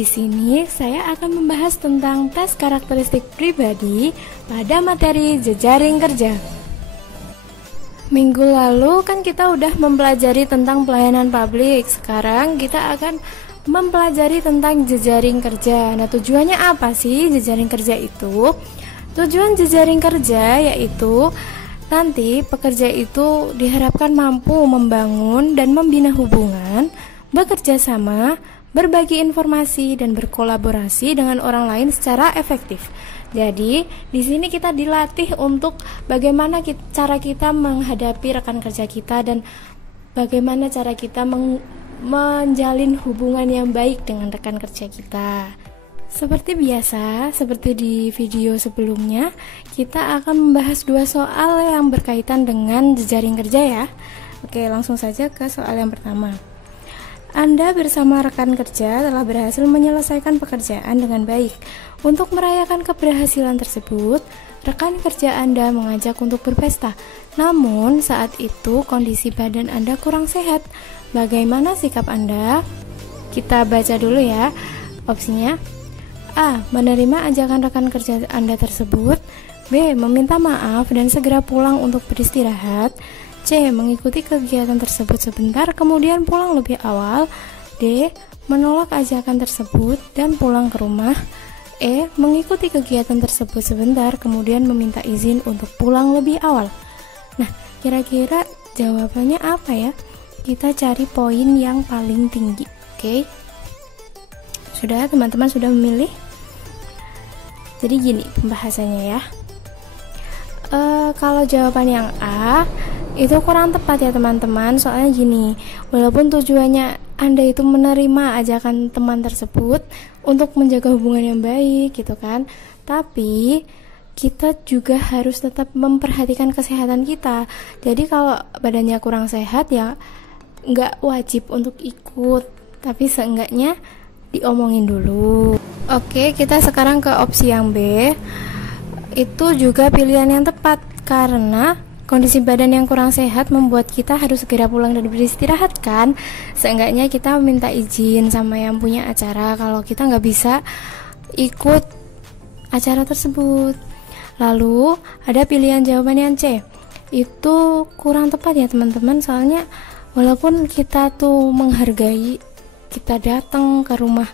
Di sini saya akan membahas tentang tes karakteristik pribadi pada materi jejaring kerja. Minggu lalu kan kita udah mempelajari tentang pelayanan publik. Sekarang kita akan mempelajari tentang jejaring kerja. Nah, tujuannya apa sih jejaring kerja itu? Tujuan jejaring kerja yaitu nanti pekerja itu diharapkan mampu membangun dan membina hubungan, bekerja sama, berbagi informasi dan berkolaborasi dengan orang lain secara efektif. Jadi, di sini kita dilatih untuk bagaimana cara kita menghadapi rekan kerja kita dan bagaimana cara kita menjalin hubungan yang baik dengan rekan kerja kita. Seperti biasa, seperti di video sebelumnya, kita akan membahas 2 soal yang berkaitan dengan jejaring kerja ya. Oke, langsung saja ke soal yang pertama. Anda bersama rekan kerja telah berhasil menyelesaikan pekerjaan dengan baik. Untuk merayakan keberhasilan tersebut, rekan kerja Anda mengajak untuk berpesta. Namun, saat itu kondisi badan Anda kurang sehat. Bagaimana sikap Anda? Kita baca dulu ya opsinya. A. Menerima ajakan rekan kerja Anda tersebut. B. Meminta maaf dan segera pulang untuk beristirahat. C. Mengikuti kegiatan tersebut sebentar kemudian pulang lebih awal. D. Menolak ajakan tersebut dan pulang ke rumah. E. Mengikuti kegiatan tersebut sebentar kemudian meminta izin untuk pulang lebih awal. Nah, kira-kira jawabannya apa ya? Kita cari poin yang paling tinggi. Oke. Sudah, teman-teman sudah memilih? Jadi gini pembahasannya ya. Kalau jawaban yang A itu kurang tepat ya teman-teman. Soalnya gini, walaupun tujuannya Anda itu menerima ajakan teman tersebut untuk menjaga hubungan yang baik gitu kan, tapi kita juga harus tetap memperhatikan kesehatan kita. Jadi kalau badannya kurang sehat ya nggak wajib untuk ikut, tapi seenggaknya diomongin dulu. Oke, kita sekarang ke opsi yang B. Itu juga pilihan yang tepat karena kondisi badan yang kurang sehat membuat kita harus segera pulang dan beristirahat kan. Seenggaknya kita minta izin sama yang punya acara kalau kita nggak bisa ikut acara tersebut. Lalu ada pilihan jawaban yang C. Itu kurang tepat ya teman-teman, soalnya walaupun kita tuh menghargai, kita datang ke rumah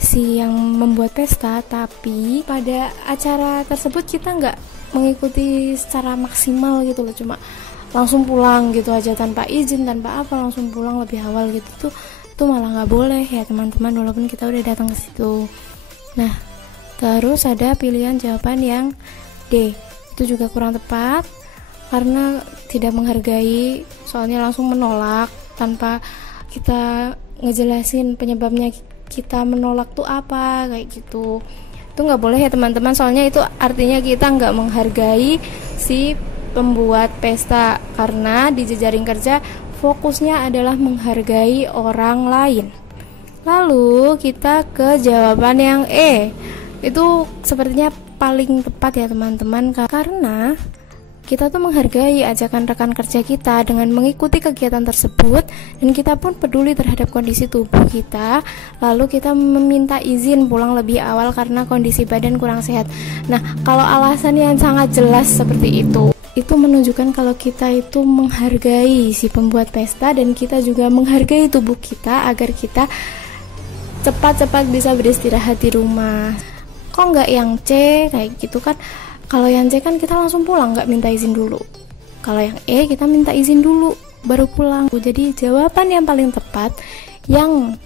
si yang membuat pesta, tapi pada acara tersebut kita nggak mengikuti secara maksimal gitu loh, cuma langsung pulang gitu aja tanpa izin, tanpa apa, langsung pulang lebih awal gitu tuh malah nggak boleh ya teman-teman, walaupun kita udah datang ke situ. Nah, terus ada pilihan jawaban yang D. Itu juga kurang tepat karena tidak menghargai, soalnya langsung menolak tanpa kita ngejelasin penyebabnya kita menolak tuh apa, kayak gitu. Itu nggak boleh ya teman-teman, soalnya itu artinya kita nggak menghargai si pembuat pesta, karena di jejaring kerja fokusnya adalah menghargai orang lain. Lalu kita ke jawaban yang E. Itu sepertinya paling tepat ya teman-teman, karena kita tuh menghargai ajakan rekan kerja kita dengan mengikuti kegiatan tersebut, dan kita pun peduli terhadap kondisi tubuh kita. Lalu kita meminta izin pulang lebih awal karena kondisi badan kurang sehat. Nah, kalau alasan yang sangat jelas seperti itu menunjukkan kalau kita itu menghargai si pembuat pesta, dan kita juga menghargai tubuh kita agar kita cepat-cepat bisa beristirahat di rumah. Kok nggak yang C kayak gitu kan? Kalau yang C kan kita langsung pulang, nggak minta izin dulu. Kalau yang E kita minta izin dulu, baru pulang. Jadi jawaban yang paling tepat, yang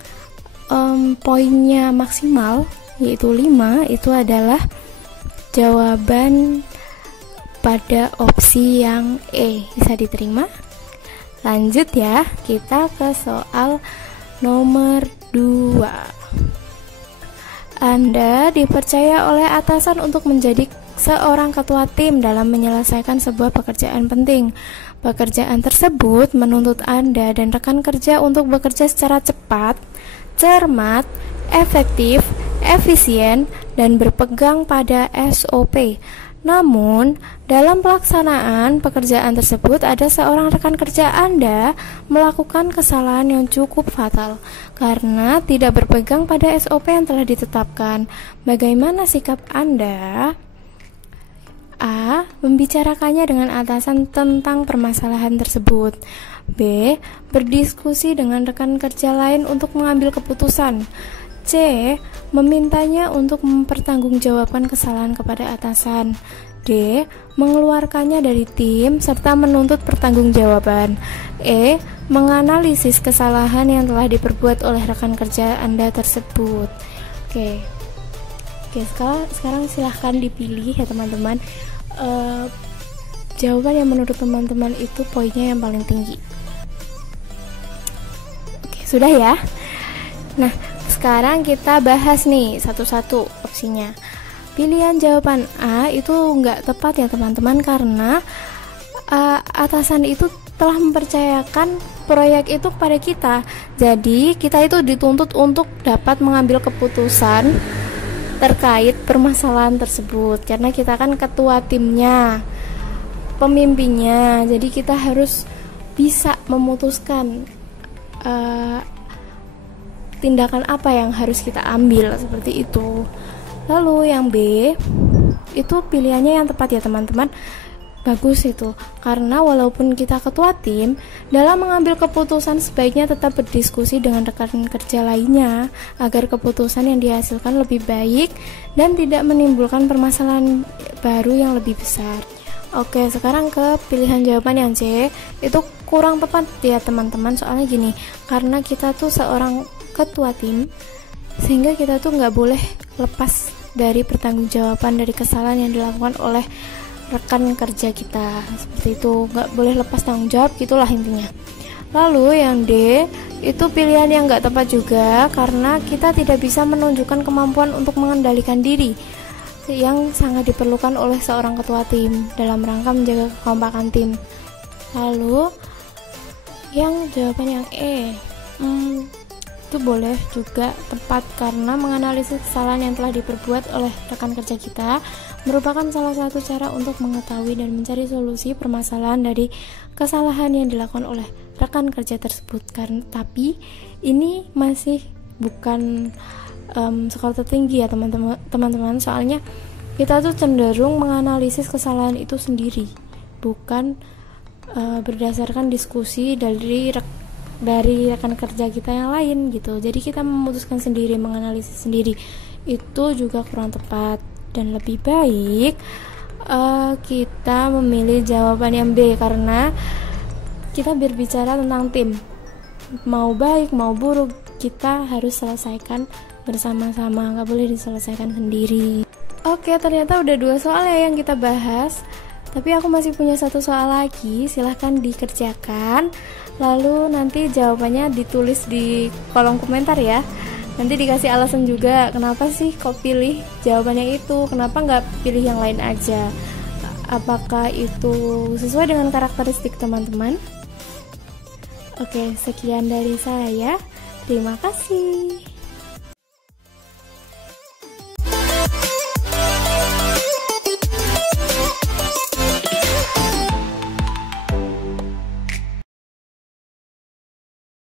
poinnya maksimal, yaitu 5, itu adalah jawaban pada opsi yang E. Bisa diterima? Lanjut ya, kita ke soal nomor 2. Anda dipercaya oleh atasan untuk menjadi seorang ketua tim dalam menyelesaikan sebuah pekerjaan penting. Pekerjaan tersebut menuntut Anda dan rekan kerja untuk bekerja secara cepat, cermat, efektif, efisien, dan berpegang pada SOP. Namun, dalam pelaksanaan pekerjaan tersebut ada seorang rekan kerja Anda melakukan kesalahan yang cukup fatal karena tidak berpegang pada SOP yang telah ditetapkan. Bagaimana sikap Anda? A. Membicarakannya dengan atasan tentang permasalahan tersebut. B. Berdiskusi dengan rekan kerja lain untuk mengambil keputusan. C. Memintanya untuk mempertanggungjawabkan kesalahan kepada atasan. D. Mengeluarkannya dari tim serta menuntut pertanggungjawaban. E. Menganalisis kesalahan yang telah diperbuat oleh rekan kerja Anda tersebut. Oke, sekarang silahkan dipilih ya teman-teman. Jawaban yang menurut teman-teman itu poinnya yang paling tinggi. Oke, sudah ya. Nah, sekarang kita bahas nih satu-satu opsinya. Pilihan jawaban A itu nggak tepat ya teman-teman, karena atasan itu telah mempercayakan proyek itu kepada kita. Jadi kita itu dituntut untuk dapat mengambil keputusan terkait permasalahan tersebut, karena kita kan ketua timnya, pemimpinnya. Jadi kita harus bisa memutuskan tindakan apa yang harus kita ambil, seperti itu. Lalu yang B itu pilihannya yang tepat ya teman-teman. Bagus itu, karena walaupun kita ketua tim, dalam mengambil keputusan sebaiknya tetap berdiskusi dengan rekan kerja lainnya agar keputusan yang dihasilkan lebih baik dan tidak menimbulkan permasalahan baru yang lebih besar. Oke, sekarang ke pilihan jawaban yang C. Itu kurang tepat ya teman-teman, soalnya gini, karena kita tuh seorang ketua tim, sehingga kita tuh nggak boleh lepas dari pertanggungjawaban dari kesalahan yang dilakukan oleh rekan kerja kita, seperti itu, nggak boleh lepas tanggung jawab, gitulah intinya. Lalu yang D itu pilihan yang nggak tepat juga, karena kita tidak bisa menunjukkan kemampuan untuk mengendalikan diri yang sangat diperlukan oleh seorang ketua tim dalam rangka menjaga kekompakan tim. Lalu yang jawaban yang E itu boleh juga tepat, karena menganalisis kesalahan yang telah diperbuat oleh rekan kerja kita merupakan salah satu cara untuk mengetahui dan mencari solusi permasalahan dari kesalahan yang dilakukan oleh rekan kerja tersebut. Tapi ini masih bukan skor tertinggi ya teman-teman, soalnya kita tuh cenderung menganalisis kesalahan itu sendiri, bukan berdasarkan diskusi dari rekan kerja kita yang lain gitu. Jadi kita memutuskan sendiri, menganalisis sendiri, itu juga kurang tepat. Dan lebih baik kita memilih jawaban yang B, karena kita berbicara tentang tim, mau baik mau buruk kita harus selesaikan bersama-sama, nggak boleh diselesaikan sendiri. Oke, ternyata udah 2 soal ya yang kita bahas, tapi aku masih punya 1 soal lagi. Silahkan dikerjakan, lalu nanti jawabannya ditulis di kolom komentar ya. Nanti dikasih alasan juga kenapa sih kok pilih jawabannya itu, kenapa nggak pilih yang lain aja, apakah itu sesuai dengan karakteristik teman-teman. Oke, sekian dari saya, terima kasih.